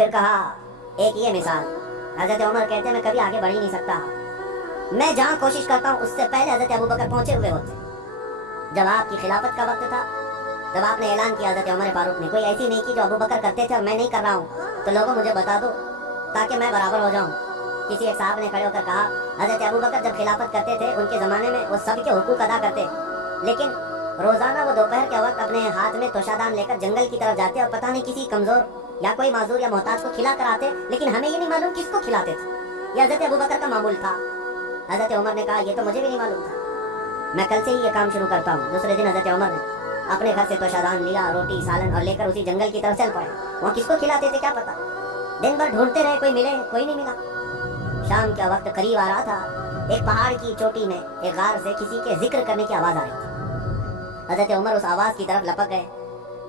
پھر کہا ایک یہ مثال، حضرت عمر کہتے ہیں میں کبھی آگے بڑھ ہی نہیں سکتا، میں جہاں کوشش کرتا ہوں اس سے پہلے حضرت ابوبکر پہنچے ہوئے ہوتے۔ جب آپ کی خلافت کا وقت تھا، جب آپ نے اعلان کیا حضرت عمر فاروق نے کوئی ایسی نہیں کی جو ابوبکر کرتے تھے اور میں نہیں کر رہا ہوں، تو لوگوں مجھے بتا دو تاکہ میں برابر ہو جاؤں۔ کسی ایک صاحب نے کھڑے ہو کر کہا حضرت ابوبکر جب خلافت کرتے تھے ان کے زمانے میں وہ سب کے حقوق ادا کرتے، لیکن روزانہ وہ دوپہر کے وقت اپنے ہاتھ میں توشادان لے کر جنگل کی طرف جاتے اور پتہ نہیں کسی کمزور یا کوئی معذور یا محتاج کو کھلا کر آتے، لیکن ہمیں یہ نہیں معلوم کس کو کھلاتے تھے۔ یہ حضرت ابوبکر کا معمول تھا۔ حضرت عمر نے کہا یہ تو مجھے بھی نہیں معلوم تھا، میں کل سے ہی یہ کام شروع کرتا ہوں۔ دوسرے دن حضرت عمر نے اپنے گھر سے توشادان لیا، روٹی سالن اور لے کر اسی جنگل کی طرف چل پڑے۔ وہاں کس کو کھلاتے تھے کیا پتا، دن بھر ڈھونڈتے رہے، کوئی ملے، کوئی نہیں ملا۔ شام کا وقت قریب آ رہا تھا، ایک پہاڑ کی چوٹی میں ایک غار سے کسی کے ذکر کرنے کی آواز آ رہی تھی۔ حضرت عمر اس آواز کی طرف لپک گئے،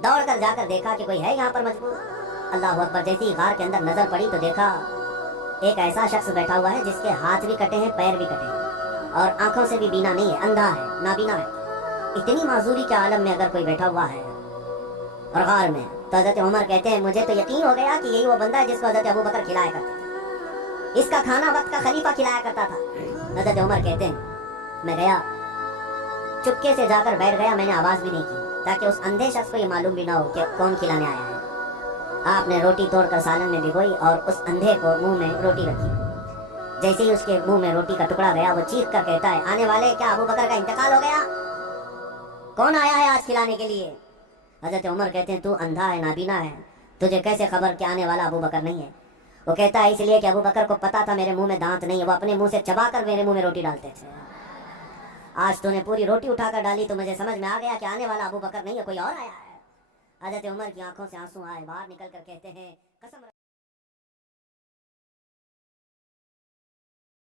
دوڑ کر جا کر دیکھا کہ کوئی ہے یہاں پر مجبور۔ اللہ اکبر، جیسی ہی غار کے اندر نظر پڑی تو دیکھا ایک ایسا شخص بیٹھا ہوا ہے جس کے ہاتھ بھی کٹے ہیں، پیر بھی کٹے ہیں اور آنکھوں سے بھی بینا نہیں ہے، اندھا ہے، نابینا ہے۔ اتنی معذوری کے عالم میں اگر کوئی بیٹھا ہوا ہے اور غار میں، تو حضرت عمر کہتے ہیں مجھے تو یقین ہو گیا کہ یہی وہ بندہ ہے جس کو حضرت ابوبکر کھلایا کرتے تھے، اس کا کھانا وقت کا خلیفہ کھلایا کرتا تھا۔ حضرت عمر کہتے ہیں میں گیا، چپکے سے جا کر بیٹھ گیا، میں نے آواز بھی نہیں کی تاکہ اس اندھے شخص کو یہ معلوم بھی نہ ہو کہ کون کھلانے آیا ہے۔ آپ نے روٹی توڑ کر سالن میں بھگوئی اور اس اندھے کو منہ میں روٹی رکھی۔ جیسے ہی اس کے منہ میں روٹی کا ٹکڑا گیا، وہ چیخ کر کہتا ہے آنے والے، کیا ابوبکر کا انتقال ہو گیا؟ کون آیا ہے آج کھلانے کے لیے؟ حضرت عمر کہتے ہیں تو اندھا ہے، نابینا ہے، تجھے کیسے خبر کہ آنے والا ابوبکر نہیں ہے؟ وہ کہتا ہے اس لیے کہ ابوبکر کو پتا تھا میرے منہ میں دانت نہیں ہے، وہ اپنے منہ سے چبا کر میرے منہ میں روٹی ڈالتے تھے۔ آج تو نے پوری روٹی اٹھا کر ڈالی تو مجھے سمجھ میں آ گیا کہ آنے والا ابوبکر نہیں ہے، کوئی اور آیا ہے۔ حضرت عمر کی آنکھوں سے آنسو آئے، باہر نکل کر کہتے ہیں قسم